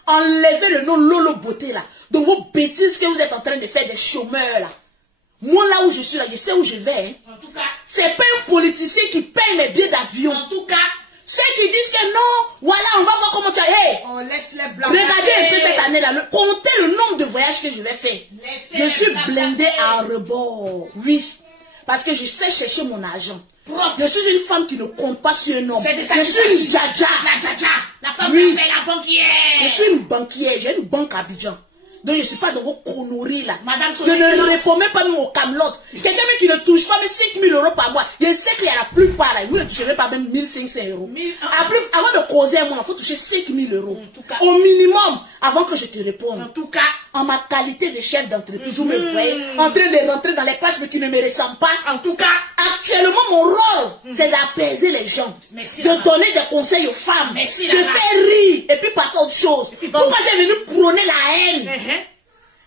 Enlevez le nom Lolo Beauté là. Donc vos bêtises que vous êtes en train de faire des chômeurs là. Moi là où je suis là, je sais où je vais. Hein. En tout cas. C'est pas un politicien qui paye mes billets d'avion. En tout cas. Ceux qui disent que non, voilà, on va voir comment tu as... Hey, on laisse les blancs. Regardez un peu cette année là. Comptez le nombre de voyages que je vais faire. Je suis blindée à rebord. Oui. Parce que je sais chercher mon argent. Je suis une femme qui ne compte pas sur un homme. Je suis une djadja. La djadja. La femme Oui. qui fait la banquière. Je suis une banquière. J'ai une banque à Abidjan. Donc je ne suis pas dans vos conneries là. Madame je ne réponds même pas même au Camelot. Quelqu'un qui ne touche pas mais 5 000 € par mois. Je sais qu'il y a la plupart là. Vous ne touchez pas même 1 500 €. Avant de causer un mois, il faut toucher 5 000 €. Au minimum, avant que je te réponde. En tout cas, en ma qualité de chef d'entreprise, vous me voyez en train de rentrer dans les classes mais qui ne me ressemblent pas. En tout cas, actuellement, mon rôle, c'est d'apaiser les gens. Merci, de donner des conseils aux femmes. Merci, de faire rire et puis passer à autre chose. Pourquoi j'ai venu prôner la haine?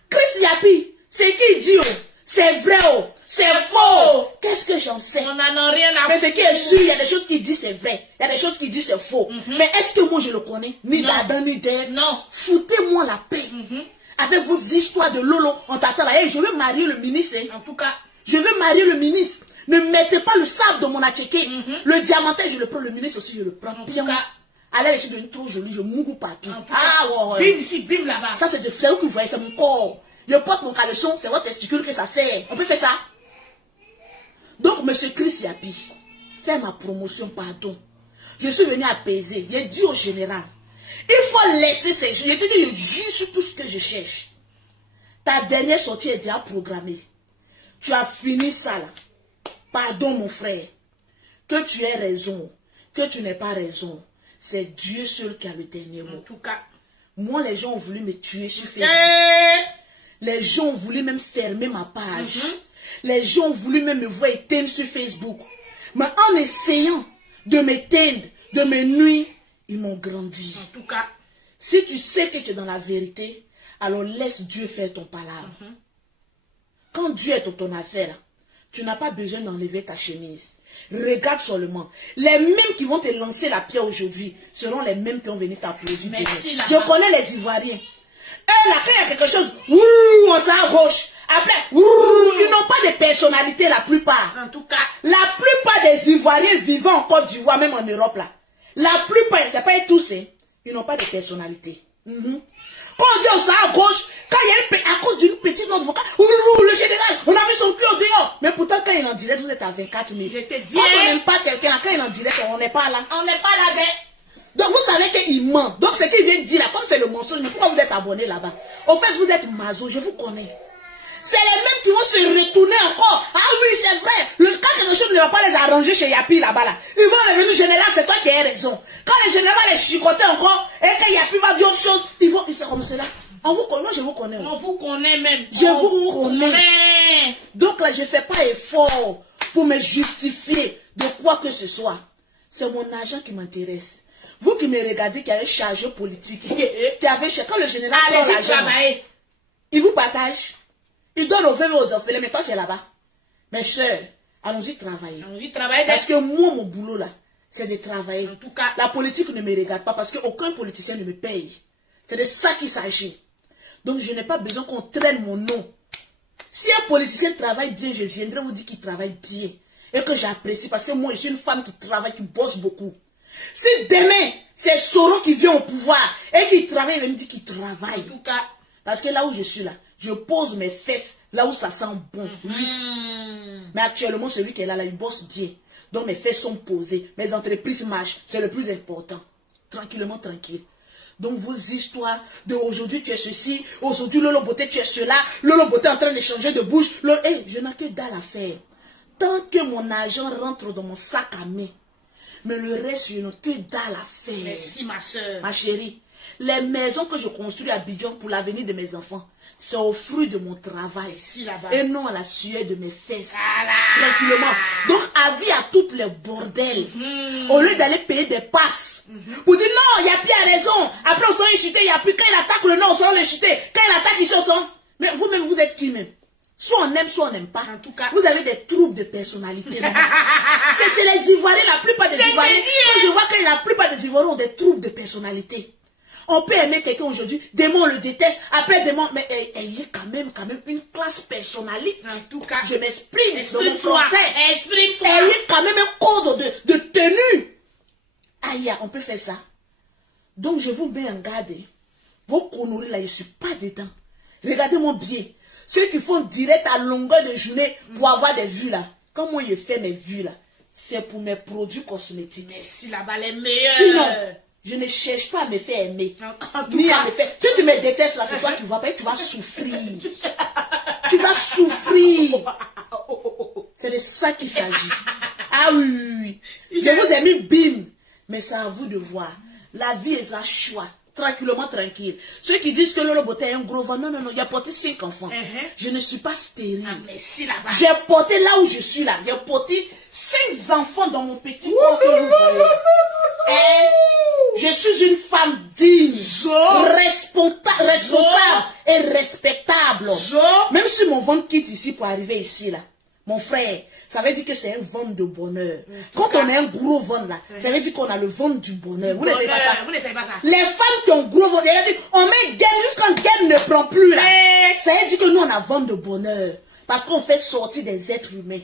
Chris Yapi, c'est qui dit, oh, c'est vrai, oh, c'est faux. Qu'est-ce que j'en sais? On n'en a rien à mais ce qui est sûr, il y a des choses qui disent c'est vrai, il y a des choses qui disent c'est faux. Mais est-ce que moi je le connais? Ni d'Adam ni d'Ève. Non. Foutez-moi la paix. Avec vos histoires de Lolo, on t'attend là. Hey, je veux marier le ministre. Hein. En tout cas, je veux marier le ministre. Ne mettez pas le sable dans mon attiqué. Le diamantin, je le prends. Le ministre aussi, je le prends. En tout cas, allez, je suis devenue trop jolie. Je mourou partout. Ah ouais. Bim ici, bim là-bas. Ça, c'est de frère que vous voyez, c'est mon corps. Je porte mon caleçon, c'est votre testicule que ça sert. On peut faire ça. Donc, monsieur Chris Yapi, fais ma promotion, pardon. Je suis venu apaiser. J'ai dit au général, il faut laisser ces gens. Je te dis, je juge sur tout ce que je cherche. Ta dernière sortie est déjà programmée. Tu as fini ça là. Pardon mon frère. Que tu aies raison, que tu n'aies pas raison. C'est Dieu seul qui a le dernier mot. En tout cas. Moi, les gens ont voulu me tuer sur Facebook. Les gens ont voulu même fermer ma page. Les gens ont voulu même me voir éteindre sur Facebook. Mais en essayant de m'éteindre, de me nuire, ils m'ont grandi. En tout cas. Si tu sais que tu es dans la vérité, alors laisse Dieu faire ton palabre. Quand Dieu est dans ton affaire, tu n'as pas besoin d'enlever ta chemise. Regarde seulement. Les mêmes qui vont te lancer la pierre aujourd'hui seront les mêmes qui vont venir t'applaudir. Je connais les Ivoiriens. Et là, quand il y a quelque chose, on s'en gauche. Après, ils n'ont pas de personnalité la plupart. En tout cas. La plupart des Ivoiriens vivant en Côte d'Ivoire, même en Europe, là. La plupart, c'est pas tous, hein, ils n'ont pas de personnalité. Quand on dit on s'en à gauche, quand il y a à cause d'une petite note vocale, le général, on a mis son cul au dehors. Mais pourtant, quand il est en direct, vous êtes à 24 000. Je te dis, quand on n'aime pas quelqu'un, quand il est en direct, on n'est pas là. On n'est pas là, mais... Donc vous savez qu'il ment. Donc ce qu'il vient de dire là, comme c'est le mensonge, mais pourquoi vous êtes abonné là-bas? Au fait, vous êtes maso, je vous connais. C'est les mêmes qui vont se retourner encore. Ah oui, c'est vrai. Quand quelque chose ne va pas les arranger chez Yapi là-bas, là, ils vont revenir général, c'est toi qui as raison. Quand le général va les chicoter encore, et que Yapi va dire autre chose, ils vont faire comme cela. On vous connaît, moi je vous connais. On vous connaît même. Je vous connais. Donc là, je ne fais pas effort pour me justifier de quoi que ce soit. C'est mon argent qui m'intéresse. Vous qui me regardez, qui avez chargé politique, qui avez cherché, quand le général prend l'argent, il vous partage. Il donne aux veuves et aux orphelins, mais toi tu es là-bas. Mes soeurs, allons-y travailler. Allons-y travailler. Parce que moi, mon boulot là, c'est de travailler. En tout cas, la politique ne me regarde pas parce qu'aucun politicien ne me paye. C'est de ça qu'il s'agit. Donc je n'ai pas besoin qu'on traîne mon nom. Si un politicien travaille bien, je viendrai vous dire qu'il travaille bien. Et que j'apprécie parce que moi je suis une femme qui travaille, qui bosse beaucoup. Si demain, c'est Soro qui vient au pouvoir et qui travaille, il va me dire qu'il travaille. En tout cas, parce que là où je suis là, je pose mes fesses là où ça sent bon. Oui. Mais actuellement, celui qui est là, il bosse bien. Donc mes fesses sont posées, mes entreprises marchent, c'est le plus important. Tranquillement, tranquille. Donc vos histoires de aujourd'hui tu es ceci, aujourd'hui Lolo Beauté tu es cela, Lolo Beauté en train de changer de bouche. Hey, je n'ai que dalle à faire. Tant que mon argent rentre dans mon sac à main, mais le reste, je n'ai que dalle à faire. Merci ma soeur. Ma chérie, les maisons que je construis à Abidjan pour l'avenir de mes enfants, c'est au fruit de mon travail. Et non à la sueur de mes fesses. Voilà. Tranquillement. Donc, avis à toutes les bordels. Au lieu d'aller payer des passes. Pour dire non, il y a plus à raison. Après, on s'en est chuté, il y a plus. Quand il attaque le nord, on s'en est chuté. Quand il attaque ici, on s'en. Mais vous-même, vous êtes qui même? Soit on aime, soit on n'aime pas. En tout cas. Vous avez des troubles de personnalité. C'est chez les Ivoiriens, la plupart des Ivoiriens. Quand je vois que la plupart des Ivoiriens ont des troubles de personnalité. On peut aimer quelqu'un aujourd'hui, demain on le déteste, après demain, mais ayez quand même une classe personnalité. En tout cas. Je m'exprime dans mon français. Exprime-toi. Ayez quand même un code de tenue. Aïe, on peut faire ça. Donc je vous mets en garde. Vos conneries là, je ne suis pas dedans. Regardez-moi bien. Ceux qui font direct à longueur de journée pour avoir des vues là. Quand moi je fais mes vues là, c'est pour mes produits cosmétiques. Merci là-bas les meilleurs. Sinon, je ne cherche pas à me faire aimer. En tout Ni cas. à me faire. Si tu me détestes là, c'est toi qui vas pas, tu vas souffrir. Tu vas souffrir. C'est de ça qu'il s'agit. Ah oui, oui, oui. Je vous ai mis bim. Mais c'est à vous de voir. La vie est un choix. Tranquillement, tranquille. Ceux qui disent que Lolo Beauté est un gros ventre, non, non, non, il a porté 5 enfants. Je ne suis pas stérile. Ah, merci là-bas. J'ai porté là où je suis là. J'ai porté 5 enfants dans mon petit corps que vous voyez. Je suis une femme digne, responsable et respectable. Même si mon ventre quitte ici pour arriver ici là, mon frère, ça veut dire que c'est un ventre de bonheur. Quand on a un gros ventre là, ça veut dire qu'on a le ventre du bonheur. Vous ne savez pas ça? Vous ne savez pas ça? Les femmes qui ont gros ventre, on met gaine jusqu'en gaine ne prend plus là. Ça veut dire que nous on a ventre de bonheur. Parce qu'on fait sortir des êtres humains.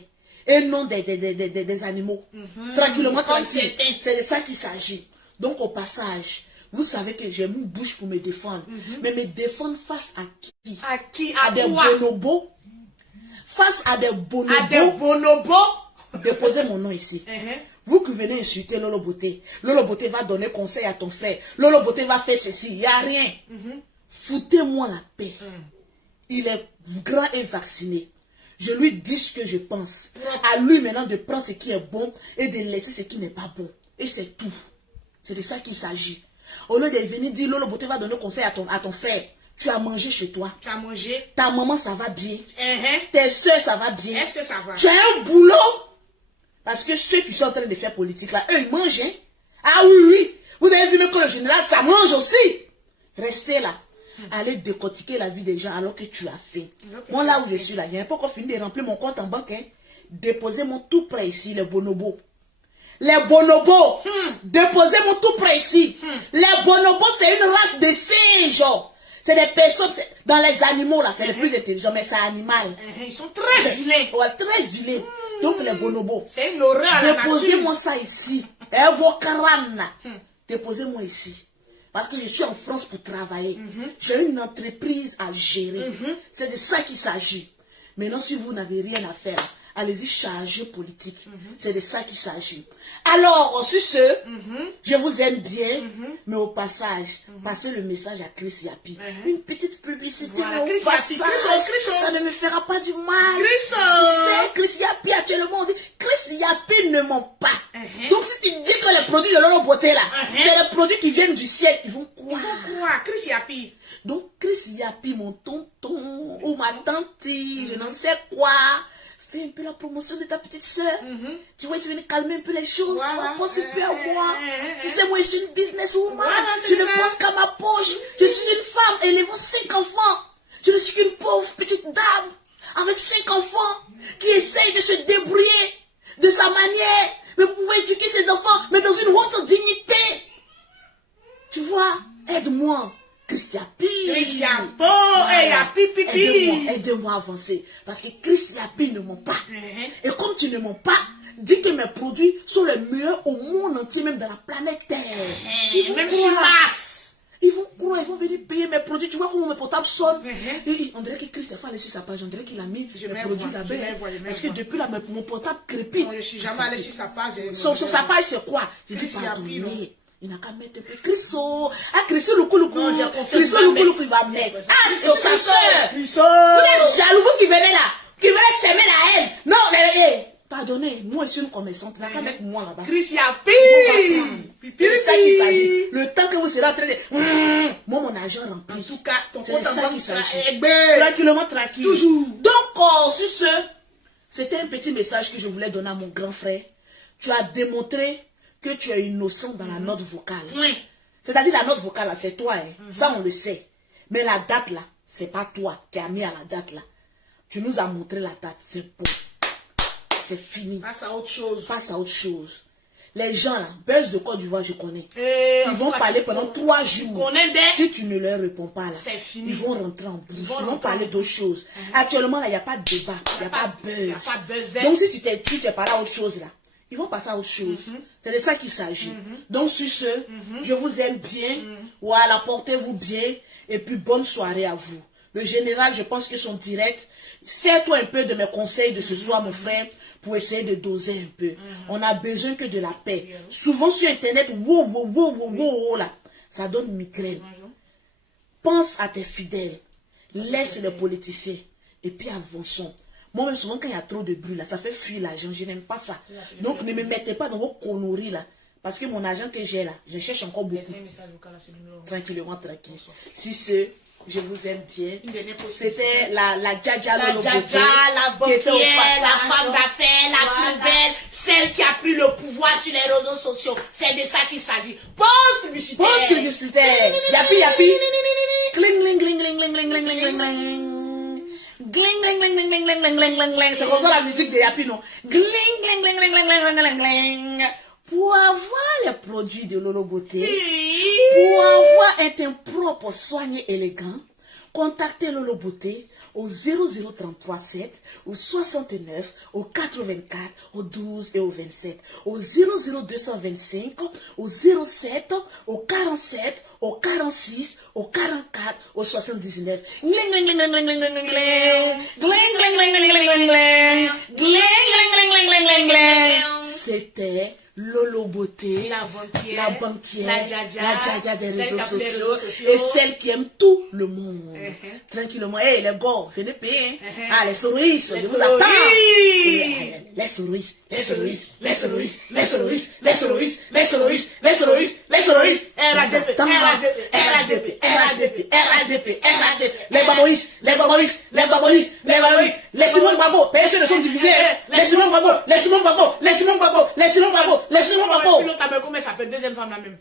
Et non des animaux. Tranquillement, tranquille. C'est de ça qu'il s'agit. Donc au passage, vous savez que j'ai une bouche pour me défendre. Mais me défendre face à qui? À qui? À des bonobos. Face à des bonobos. À des bonobos. Déposez mon nom ici. Vous qui venez insulter Lolo Beauté. Lolo Beauté va donner conseil à ton frère. Lolo Beauté va faire ceci. Il n'y a rien. Foutez-moi la paix. Il est grand et vacciné. Je lui dis ce que je pense. À lui maintenant de prendre ce qui est bon et de laisser ce qui n'est pas bon. Et c'est tout. C'est de ça qu'il s'agit. Au lieu de venir dire Lolo Beauté va donner conseil à ton frère. Tu as mangé chez toi. Tu as mangé. Ta maman, ça va bien. Tes soeurs, ça va bien. Est-ce que ça va? Tu as un boulot. Parce que ceux qui sont en train de faire politique là, eux, ils mangent. Hein? Ah oui, oui. Vous avez vu même que le général, ça mange aussi. Restez là. Allez décortiquer la vie des gens alors que tu as fait. Moi, là où je suis là, il n'y a pas encore fini de remplir mon compte en banque. Hein. Déposez-moi tout près ici, les bonobos. Les bonobos. Déposez-moi tout près ici. Les bonobos, c'est une race de singes. C'est des personnes, dans les animaux là, c'est les plus intelligents, mais c'est animal. Ils sont très vilains. Ouais, très vilains. Donc les bonobos. C'est une horreur à la nature. Déposez-moi ça ici. Et vos crânes là. Déposez-moi ici. Parce que je suis en France pour travailler. J'ai une entreprise à gérer. C'est de ça qu'il s'agit. Maintenant, si vous n'avez rien à faire, allez-y charger politique. C'est de ça qu'il s'agit. Alors, sur ce, je vous aime bien, mais au passage, passez le message à Chris Yapi. Une petite publicité, Voilà, mais au Chris Yapi, passage, ça ne me fera pas du mal. Chris. Tu sais, Chris Yapi, actuellement, on dit, Chris Yapi ne ment pas. Donc, si tu dis que les produits de Lolo Beauté, là, c'est les produits qui viennent du ciel, ils vont croire. Chris Yapi. Donc, Chris Yapi, mon tonton, ou ma tante, je n'en sais quoi, fais un peu la promotion de ta petite soeur. Tu vois, tu viens calmer un peu les choses. Voilà. Pense un peu à moi. Tu sais, moi, je suis une businesswoman. Voilà, je ne pense qu'à ma poche. Je suis une femme élevant 5 enfants. Je ne suis qu'une pauvre petite dame avec 5 enfants qui essaye de se débrouiller de sa manière. Mais vous pouvez éduquer ses enfants, mais dans une haute dignité. Tu vois, aide-moi. Chris Yapi. Chris Yapi. Aidez-moi à avancer. Parce que Chris Yapi ne ment pas. Et comme tu ne mens pas, dis que mes produits sont les meilleurs au monde entier, même dans la planète Terre. Ils vont même croire. sur Mars. Ils vont croire, ils vont venir payer mes produits. Tu vois comment mes portables sonnent. On dirait que Chris a allé sur sa page. On dirait qu'il a mis mes produits là-bas. Parce que depuis là, mon portable crépite. Je ne suis jamais allé sur sa page. Sur sa page, c'est quoi? J'ai dit, pardonnez. Il n'a qu'à mettre un peu Chriso. Ah, Chriso, le coup. Chriso, le coup, il va mettre. Ah, c'est sa soeur. Vous êtes jaloux, vous qui venez là. Qui venez s'aimer la haine. Non, mais, pardonnez, moi, je suis une commerçante. Il n'a qu'à mettre moi là-bas. Chris Yapi. C'est ça qu'il s'agit. Le temps que vous serez en train de. Moi, mon argent rempli. En tout cas, ton c'est compte en ça banque qu'il sera s'agit. élevé. Tranquillement, tranquille. Toujours. Donc, sur ce, c'était un petit message que je voulais donner à mon grand frère. Tu as démontré que tu es innocent dans la note vocale. C'est-à-dire la note vocale, c'est toi. Ça, on le sait. Mais la date, là, c'est pas toi qui as mis à la date, là. Tu nous as montré la date, c'est bon. C'est fini. Passe à autre chose. Passe à autre chose. Les gens là, Buzz de Côte d'Ivoire, je connais. Ils vont parler pendant 3 jours. Si tu ne leur réponds pas là, c'est fini. Ils vont rentrer en bouche. Ils vont parler d'autres choses. Actuellement là, il n'y a pas de débat. Il n'y a pas de buzz. Il n'y a pas de buzz. Donc si tu t'es parlé à autre chose là, ils vont passer à autre chose. C'est de ça qu'il s'agit. Donc sur ce, je vous aime bien. Voilà, portez-vous bien. Et puis bonne soirée à vous. Le général, je pense que son direct, sers-toi un peu de mes conseils de ce soir, mon frère, pour essayer de doser un peu. On a besoin que de la paix. Souvent sur Internet, là, ça donne migraine. Pense à tes fidèles. Laisse les politiciens. Et puis avançons. Moi, même souvent, quand il y a trop de bruit, là, ça fait fuir l'argent. Je n'aime pas ça. Donc, ne me mettez pas dans vos conneries, là. Parce que mon argent que j'ai, là, je cherche encore beaucoup. Tranquillement, tranquille. Si c'est... Je vous aime bien. C'était la Djadja, la banquière, la femme d'affaires, la plus belle, celle qui a pris le pouvoir sur les réseaux sociaux. C'est de ça qu'il s'agit. Pause publicitaire. Pause publicitaire. Yapi, yapi. Cling, cling, cling, cling, cling, cling, cling, cling, cling. Gling, gling, gling, gling, gling, gling, gling, gling, gling. C'est comme ça la musique de Yapi, non? Gling, gling, gling, gling, gling, gling, gling, gling. Pour avoir les produits de Lolo Beauté, pour avoir un teint propre, soigné, élégant, contactez Lolo Beauté au 00337, au 69, au 84, au 12 et au 27, au 00225, au 07, au 47, au 46, au 44, au 79. C'était Lolo Beauté, la banquière, la Djadja des réseaux sociaux, et celle qui aime tout le monde. Tranquillement, hey, les gars, venez payer. Ah, les souris, je vous attends. Les souris, les souris, les souris, les souris, les souris, les souris, les souris, les souris. RHDP, RHDP, RHDP, RHDP, RHDP. Les baboïs, les baboïs, les baboïs, les baboïs. Les Simon Babo, PSE ne sont divisés. Les Simon Babo, les Simon Babo, les Simon Babo, les Simon Babo. Laissez-moi pas beau. Comment ça s'appelle deuxième femme la même?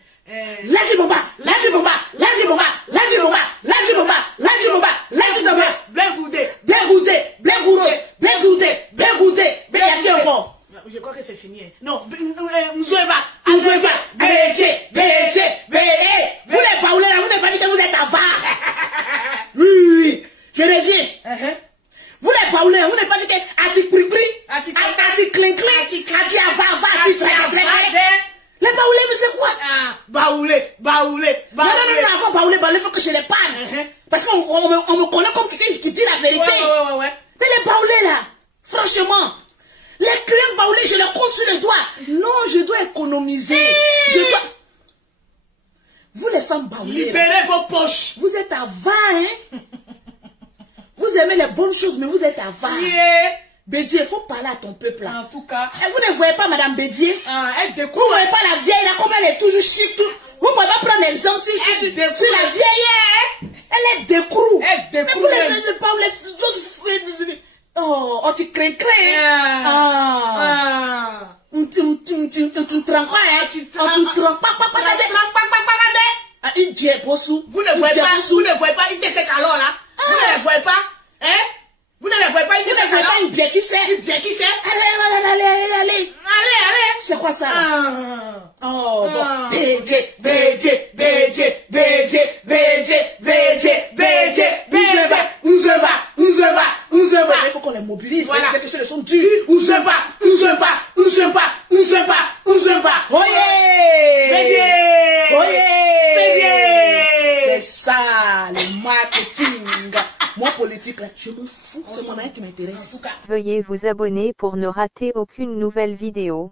Lundi bomba, lundi bomba, lundi bomba, lundi bomba, lundi bomba, lundi bomba, lundi bomba. Blé goudé, blé goudé, blé gourou, blé goudé, blé goudé. Mais il y a qui encore? Je crois que c'est fini. Non, Mzoueba, Mzoueba, Béché, Béché, Béché. Vous n'êtes pas là, vous n'êtes pas dit que vous êtes avare. Oui, je reviens. Vous n'êtes pas là, vous n'êtes pas dit que Ati Pripri, Ati Clin Clin, Ati Avava, Ati Traquet. Les baoulés, mais c'est quoi? Baoulé, baoulé, baoulé. Non, avant baoulé, il faut que je les parle. Parce qu'on me connaît comme quelqu'un qui dit la vérité. Ouais. Mais les baoulés là, franchement, les clients baoulés, je les compte sur les doigts. Non, je dois économiser. Vous les femmes baoulées. Libérez vos poches. Vous êtes avare, hein? Vous aimez les bonnes choses, mais vous êtes avare. Bédier, il faut parler à ton peuple là. En tout cas. Et vous ne voyez pas Madame Bédier? Elle découvre. Vous ne voyez pas la vieille là, comme elle est toujours chic. Vous ne pouvez pas prendre l'exemple sur la vieille. Elle est décroue. Elle découvre. Mais vous laissez pas les autres. Oh, tu crains. Tu trembles pas. Vous ne voyez pas, il était alors là. Vous ne les voyez pas, hein? Vous ne les voyez pas, il était alors. Une bière qui sait. Allez. C'est quoi ça? Oh, bon. Bédier. Il faut qu'on les mobilise. Voilà. C'est que ce sont durs. Ouzemba. C'est ça, le marketing. Moi, politique, là, je m'en fous. C'est mon avis qui m'intéresse. Veuillez vous abonner pour ne rater aucune nouvelle vidéo.